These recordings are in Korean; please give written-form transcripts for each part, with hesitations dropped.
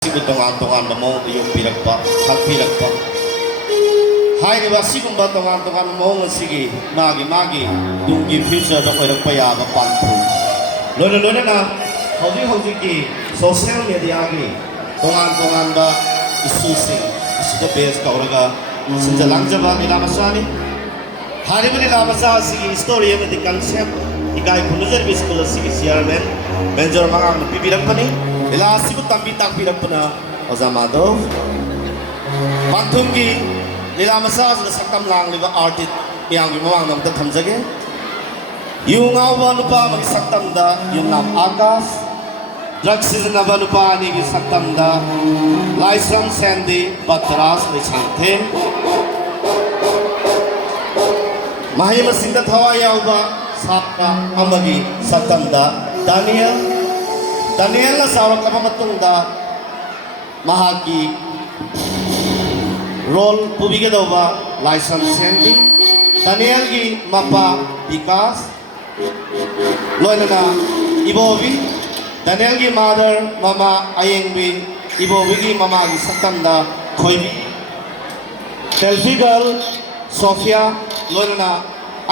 sibu tongan mamo yung pilagpa, hagpilagpa. Hai diba sigumba tongan mamo sige magi dunggi future do koy payaba panthung. Lona na hauji ki social media gi tongan ba isusing isuda base kauraga sinjalang jaba nila masani. Hari bani la masa sige story में the concept ikai punujar biskul sige chairman manager mangang pibilang pani ila sibu tambi tak bilang pana oza Madhop panthungi ila masa sa sakam lang liba artist yang gimawang nam ta thamjage yung awa nupa mag saktam da yung nam akas drug season na nupa ni gi saktam da license sandy patras ni chanthe mahima sinda thawa yauba sakka amagi saktam da Daniel na sawak na pamatungda mahagi role pubigyan daw ba license sandy Daniel gi mapa bikas loy na ibobi Daniel gi mother mama ayengbi ibobi gi mama gi sakanda khoibi selfie girl Sophia loy na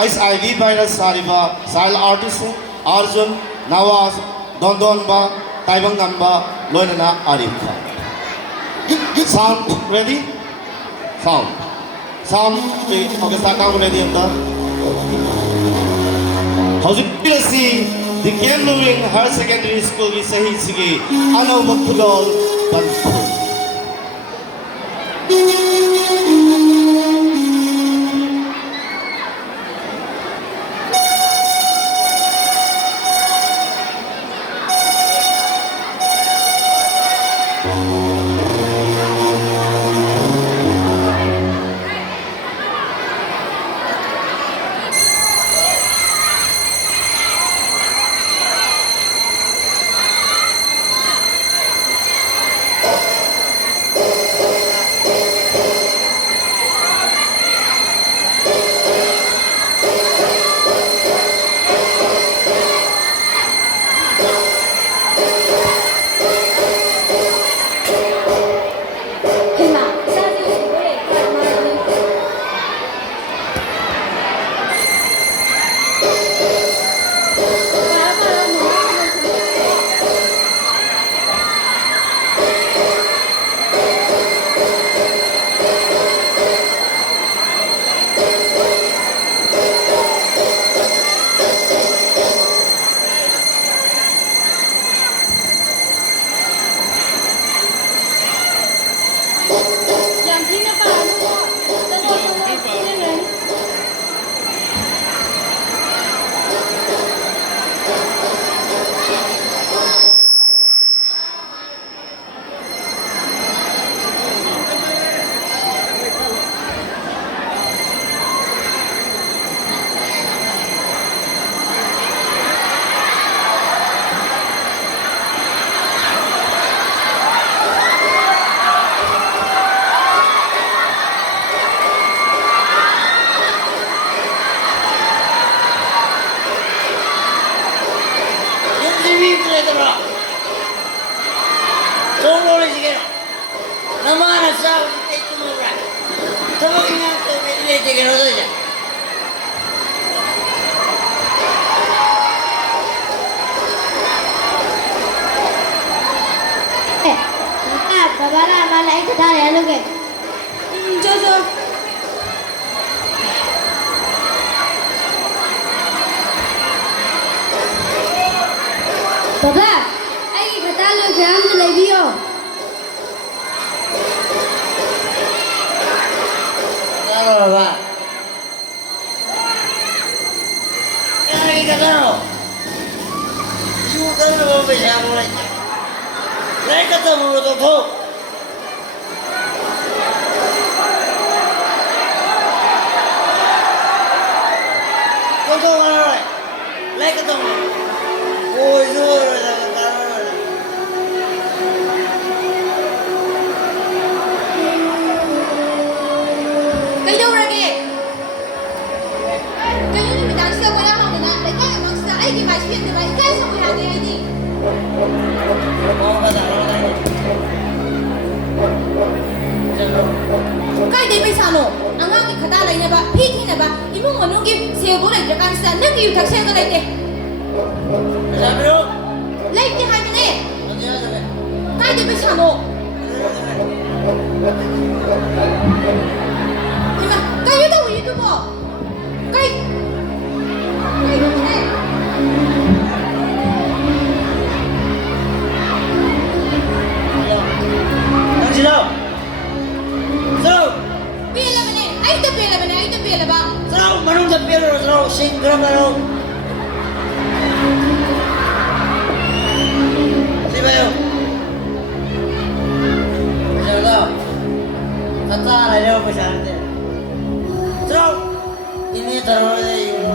ice IV virus sariba style artist Arjun Nawaz Don ba Taibang Gamba loy na Arif sound ready sound okay sakang ready anta how's it see the Kenluing Higher Secondary School ki sahi sige ano magpulol panthung Papa, ai kata lo gram de lebio. Halo, Pak. Lagi kata lo. Suka lo bisa mulai. Lagi kata mulut tu. Kau mana? Lagi kata mulut. Oh, itu. Cái đâu ra kìa? Cái đâu mình đang siêu quay ra phòng này nè, để coi bằng sai cái bài chuyện thì bài cái xong rồi hàng này đi. Oh, kata lo. 사노 안강이 가다 라이네바 피티네바 이모 모노기 세보레 저간사 능기 유탁세가 라이테 자비로 라이테 하이네 어디야 저래 까이데 배 사노 이마 까이다 왜 이거 봐 까이 당신아 서로 아이도 빌라바 서로 만웅자 뼈로 서로 싱그러마로 집에요 저거 갔다 내려오고 자는데 서로 이미 들어오는데 이거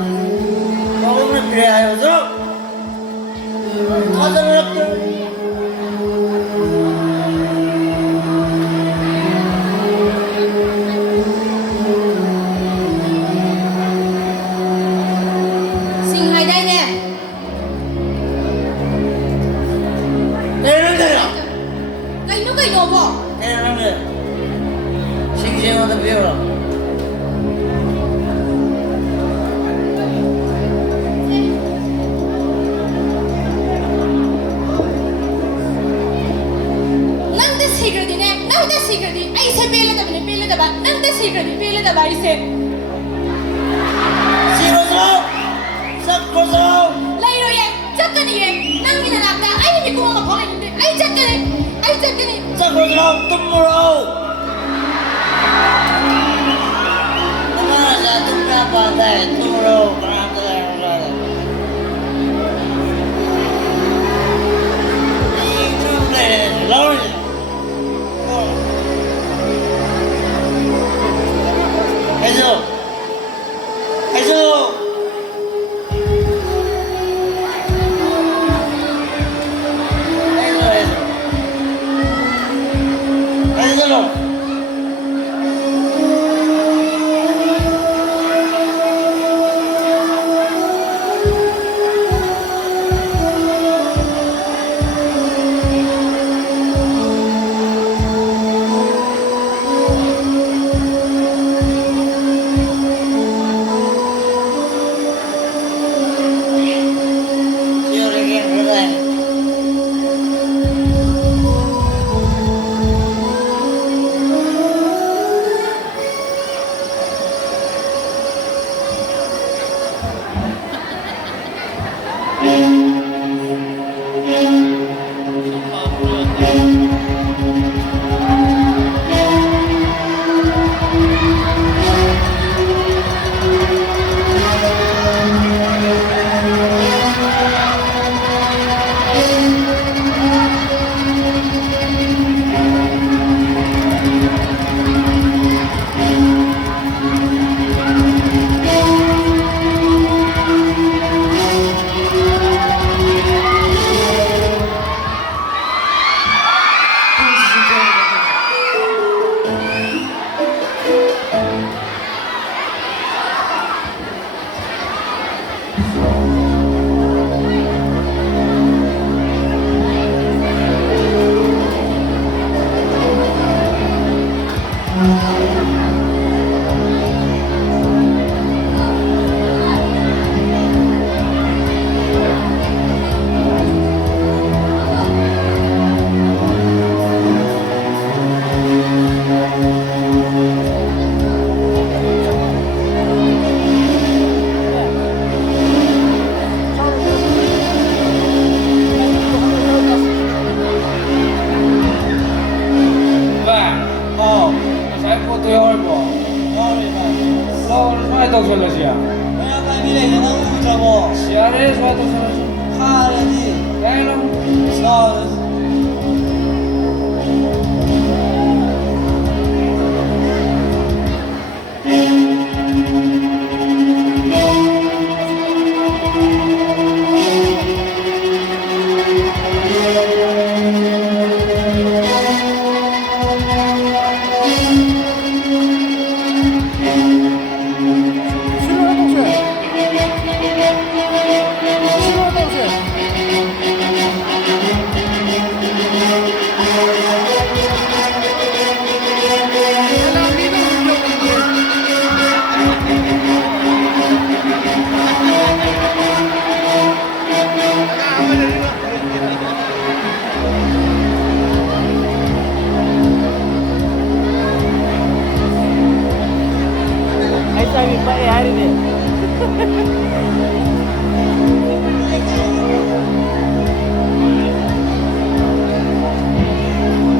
먹으면 필요해요 서로 가져오랍들 싱싱하다 배워라 nangda sigradi ai se pele da ba nangda sigradi pele da ba ai se 시로스로 썩고서 lairo ye chakani ye nang mina nakta ai mi ko ma phone ni ai chakani 썩고서 tumuro 나마자 tumra 반다에 tumuro 바람들에 이 tum래 라우리 해줘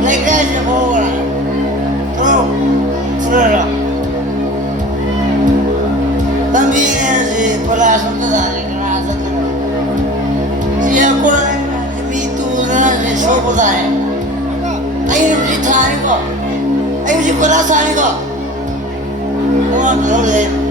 Leggende boven. Trouw. Terug. Dan viene si por la sociedad que no hace nada. Si ya por mi tu no se soporta. Ahí no se trae co. Ahí no se puede hacer co. No, no le.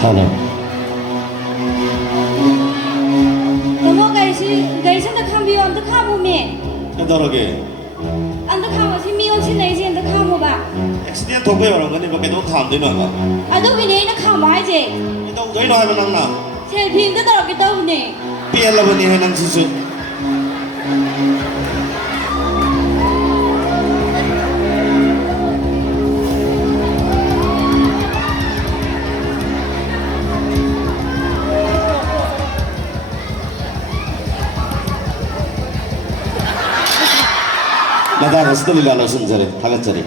하나. 너무 가이신다 칸비요 안다 칸보면 해다르게. 안다 칸보시 미용실 내지 안다 칸보가 액시덴트 도배하는 거니 밖에 너 다안 되나 봐. 아도비네 나 칸봐야지 너 저희 너 하면 나. 제일 빈다 더럽게 떠오네 삐엘라버니 해는 지수. 나다 가스들이 가는 순자리 다 같자리.